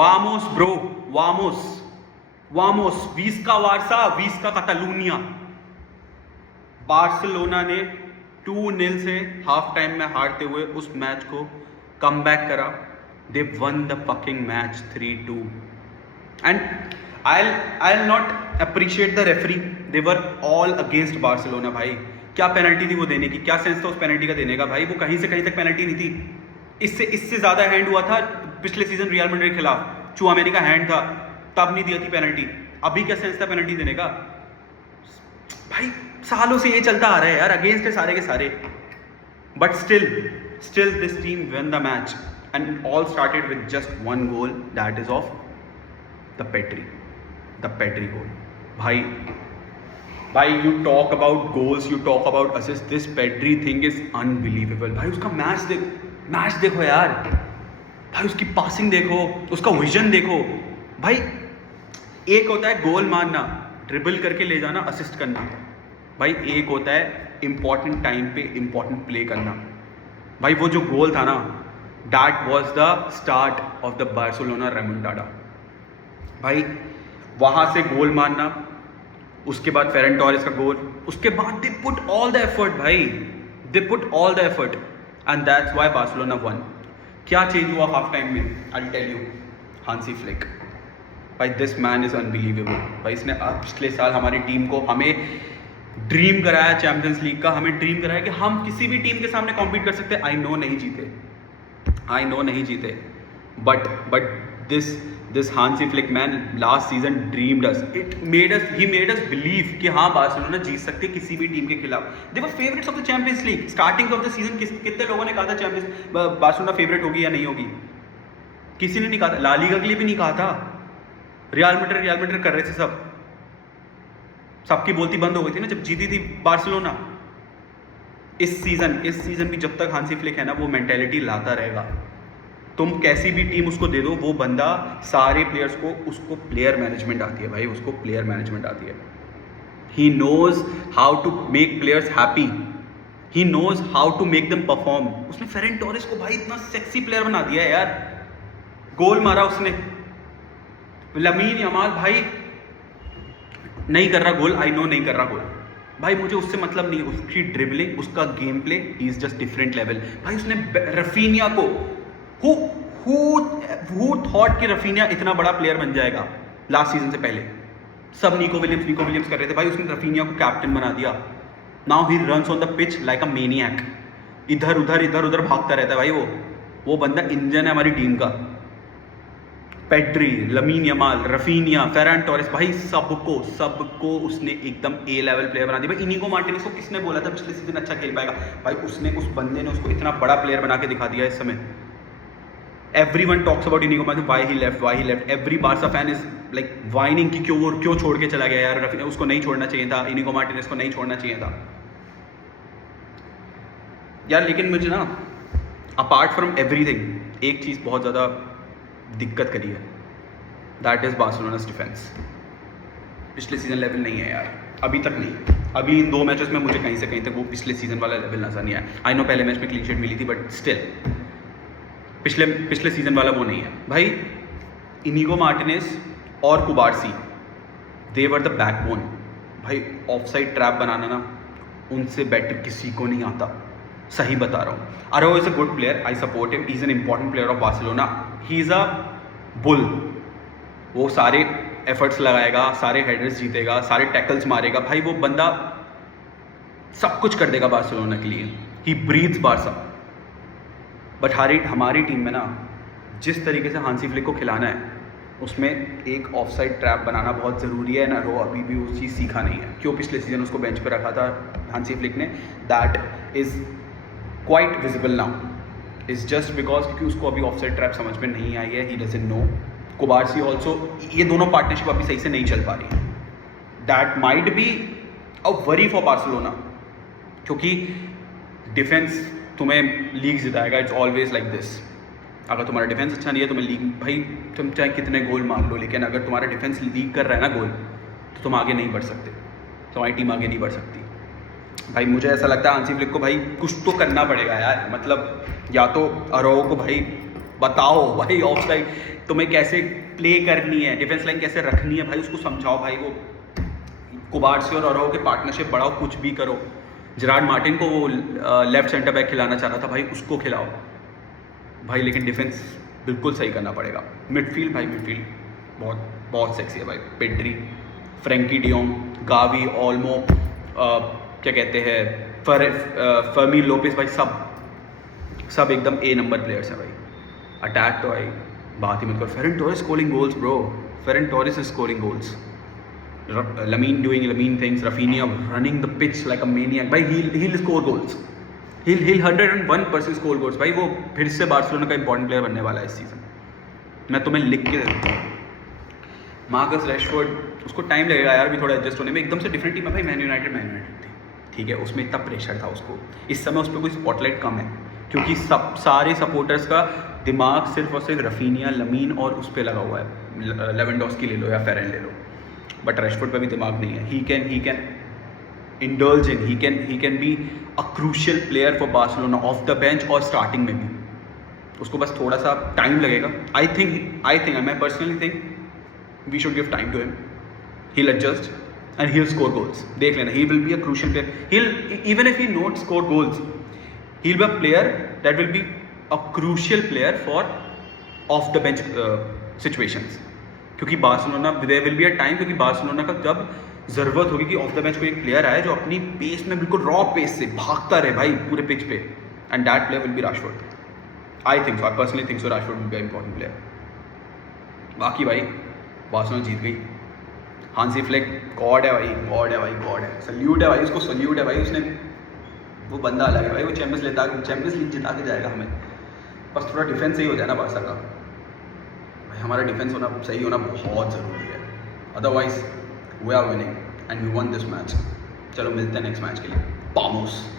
Vamos, bro. Vamos. Vamos. Visca Varsa, Visca Catalunya. Barcelona ने 2-0 से half time में हारते हुए उस मैच को कम बैक करा. They won the fucking match 3-2. And I'll not appreciate the referee. They were all against Barcelona. भाई क्या पेनल्टी थी वो देने की, क्या सेंस था उस पेनल्टी का देने का. भाई वो कहीं से कहीं तक पेनल्टी नहीं थी. इससे ज़्यादा हैंड हुआ था पिछले सीजन रियल मैड्रिड के खिलाफ. चुआमेनी का हैंड था, तब नहीं दी थी पेनल्टी. अभी क्या सेंस था पेनल्टी देने का. भाई सालों से ये चलता आ रहा है यार, अगेंस्ट है सारे के सारे. But still this team win the match and all started with just one goal, that is of the Pedri goal. भाई you talk about goals, you talk about assist, this Pedri thing is unbelievable. भाई उसका match देखो यार. भाई उसकी passing देखो, उसका vision देखो. भाई एक होता है गोल मारना, ड्रिबल करके ले जाना, असिस्ट करना. भाई एक होता है इंपॉर्टेंट टाइम पे इंपॉर्टेंट प्ले करना. भाई वो जो गोल था ना, that was the start of the Barcelona remontada. भाई वहां से गोल मारना, उसके बाद फेरन टोरेस का गोल, उसके बाद they put all the effort. भाई they put all the effort and that's why Barcelona won. क्या चेंज हुआ हाफ टाइम में, I will tell you. Hansi Flick. भाई दिस मैन इज अनबिलीवेबल. भाई इसने पिछले साल हमारी टीम को, हमें ड्रीम कराया चैंपियंस लीग का, हमें ड्रीम कराया कि हम किसी भी टीम के सामने कॉम्पीट कर सकते हैं. आई नो नहीं जीते, but this Hansi Flick man last season dreamed us. He made us believe कि हाँ बार्सिलोना जीत सकती है किसी भी टीम के खिलाफ. They were favourites of the Champions League. Starting of the season कितने लोगों ने कहा था बार्सिलोना फेवरेट होगी या नहीं होगी. किसी ने नहीं कहा था. ला लीगा के लिए भी नहीं कहा था. रियल मैड्रिड कर रहे थे सब. सबकी बोलती बंद हो गई थी ना जब जीती थी बार्सिलोना. इस सीजन भी जब तक हांसी फ्लिक है ना, वो मेंटेलिटी लाता रहेगा. तुम कैसी भी टीम उसको दे दो, वो बंदा सारे प्लेयर्स को, उसको प्लेयर मैनेजमेंट आती है. भाई उसको प्लेयर मैनेजमेंट आती है. He knows how to make players happy. He knows how to make them perform. उसने फेरन टोरेस को भाई इतना सेक्सी प्लेयर बना दिया है यार. गोल मारा उसने. लमीन यमाल भाई नहीं कर रहा गोल, आई नो नहीं कर रहा गोल. भाई मुझे उससे मतलब नहीं है. उसकी ड्रिबलिंग, उसका game play, he is just different level. भाई उसने रफीनिया को, who thought कि रफीनिया इतना बड़ा प्लेयर बन जाएगा लास्ट सीजन से पहले. सब निको विलियम्स कर रहे थे. भाई उसने रफीनिया को कैप्टन बना दिया. Now he runs on the pitch like a maniac. इधर उधर भागता रहता है. भाई वो बंदा इंजन है हमारी टीम का. पेड्री, लमीन यमाल, रफीनिया, फेरन टोरेस, भाई सबको उसने एकदम ए लेवल प्लेयर बना दिया. भाई इनिगो मार्टिनेज को किसने बोला था पिछले सीजन अच्छा खेल पाएगा. भाई उस बंदे ने उसको इतना बड़ा प्लेयर बना के दिखा दिया इस समय. Everyone talks about Inigo Martinez, why he left. Every Barca fan is like whining कि क्यों छोड़ के चला गया यार. उसको नहीं छोड़ना चाहिए था. इनिगो मार्टिनेज को नहीं छोड़ना चाहिए था यार. लेकिन मुझे ना अपार्ट फ्रॉम एवरीथिंग एक चीज़ बहुत ज़्यादा दिक्कत करी है, दैट इज़ बार्सिलोनास डिफेंस. पिछले सीजन लेवल नहीं है यार, अभी तक नहीं है. अभी इन 2 मैचेस में मुझे कहीं से कहीं तक वो पिछले सीजन वाला लेवल नजर नहीं आया. आई नो पहले मैच में क्लीन शीट मिली थी, बट स्टिल पिछले सीजन वाला वो नहीं है. भाई इनिगो मार्टिनेज और कुबार्सी, दे वर द बैकबोन. भाई ऑफसाइड ट्रैप बनाना ना, उनसे बेटर किसी को नहीं आता. सही बता रहा हूँ. Araujo is a good player, I support him. He is an important player of Barcelona. He is a bull. वो सारे एफर्ट्स लगाएगा, सारे हेडर्स जीतेगा, सारे टैकल्स मारेगा. भाई वो बंदा सब कुछ कर देगा बार्सिलोना के लिए. ही ब्रीथ्स बार्सा. बट हमारी टीम में ना जिस तरीके से हांसी फ्लिक को खिलाना है, उसमें एक ऑफसाइड ट्रैप बनाना बहुत ज़रूरी है ना. रो अभी भी उस चीज़ सीखा नहीं है. क्यों पिछले सीजन उसको बेंच पे रखा था हांसी फ्लिक ने, that is quite visible now. Is just because क्योंकि उसको अभी ऑफसाइड ट्रैप समझ में नहीं आई है. He doesn't know. कुबार्सी ऑल्सो, ये दोनों पार्टनरशिप अभी सही से नहीं चल पा रही. That might be a worry for Barcelona, क्योंकि डिफेंस तुम्हें लीग जिताएगा. It's always like this. अगर तुम्हारा डिफेंस अच्छा नहीं है, तुम्हें लीग, भाई तुम चाहे कितने गोल मार लो, लेकिन अगर तुम्हारा डिफेंस लीग कर रहा है ना गोल, तो तुम आगे नहीं बढ़ सकते. तुम्हारी टीम आगे नहीं बढ़ सकती. भाई मुझे ऐसा लगता है हांसी फ्लिक को भाई कुछ तो करना पड़ेगा यार. मतलब या तो अरो को भाई बताओ भाई ऑफसाइड तुम्हें कैसे प्ले करनी है, डिफेंस लाइन कैसे रखनी है, भाई उसको समझाओ भाई। वो कुबार्सी और अराओ के पार्टनरशिप बढ़ाओ, कुछ भी करो। जेरार्ड मार्टिन को वो लेफ्ट सेंटर बैक खिलाना चाह रहा था, भाई उसको खिलाओ भाई, लेकिन डिफेंस बिल्कुल सही करना पड़ेगा। मिडफील्ड भाई, मिडफील्ड बहुत बहुत सेक्सी है भाई। Pedri, Frenkie de Jong, Gavi, Olmo, क्या कहते हैं, फर्मी लोपेस, भाई सब एकदम ए नंबर प्लेयर्स हैं भाई। अटैक तो भाई बात ही मत करो। Ferran Torres scoring goals bro, Ferran Torres is scoring goals, Lamine doing Lamine things, Rafinha running the pitch like a maniac. भाई he'll score goals. He'll 101% score goals. भाई वो फिर से बार्सिलोना का इंपॉर्टेंट प्लेयर बनने वाला है इस सीजन। मैं तुम्हें लिख के देता हूँ। मार्कस रैशफोर्ड, उसको टाइम लगेगा यार भी थोड़ा एडजस्ट होने में। एकदम से डिफरेंट टीम है भाई। मैन यूनाइटेड थी, ठीक है, उसमें इतना प्रेशर था उसको। इस समय उस पर कोई स्पॉटलाइट कम है, क्योंकि सारे सपोर्टर्स का दिमाग सिर्फ और सिर्फ रफीनिया, लमीन और उस पर लगा हुआ है। लेवेंडोस्की ले लो या फेरन ले लो, बट रैशफोर्ड पे भी दिमाग नहीं है। He can indulge in, he can be a crucial player for Barcelona off the bench और स्टार्टिंग में भी। उसको बस थोड़ा सा टाइम लगेगा। I personally think we should give time to him. He will adjust and he will score goals. देख लेना, he will be a crucial player. Even if he not score goals, he will be a player that will be a crucial player for off the bench situations. क्योंकि Barcelona, there will be a time, क्योंकि Barcelona का जब ज़रूरत होगी कि of the bench कोई एक player आए जो अपनी पेस में बिल्कुल रॉ पेस से भागता रहे भाई पूरे पिच पे, and that player will be Rashford. I personally think so, Rashford will be a important player. बाकी भाई बार्सिलोना जीत गई। हांसी फ्लिक गॉड है भाई, गॉड है। सल्यूट है भाई उसको, सल्यूट है भाई। उसने, वो बंदा अलग है भाई। वो चैंपियंस लीग जिता के जाएगा हमें। बस थोड़ा डिफेंस सही हो जाए ना बार्सा का। हमारा डिफेंस होना सही होना बहुत ज़रूरी है, otherwise we are winning and we won this match. चलो मिलते हैं नेक्स्ट मैच के लिए। पामोस।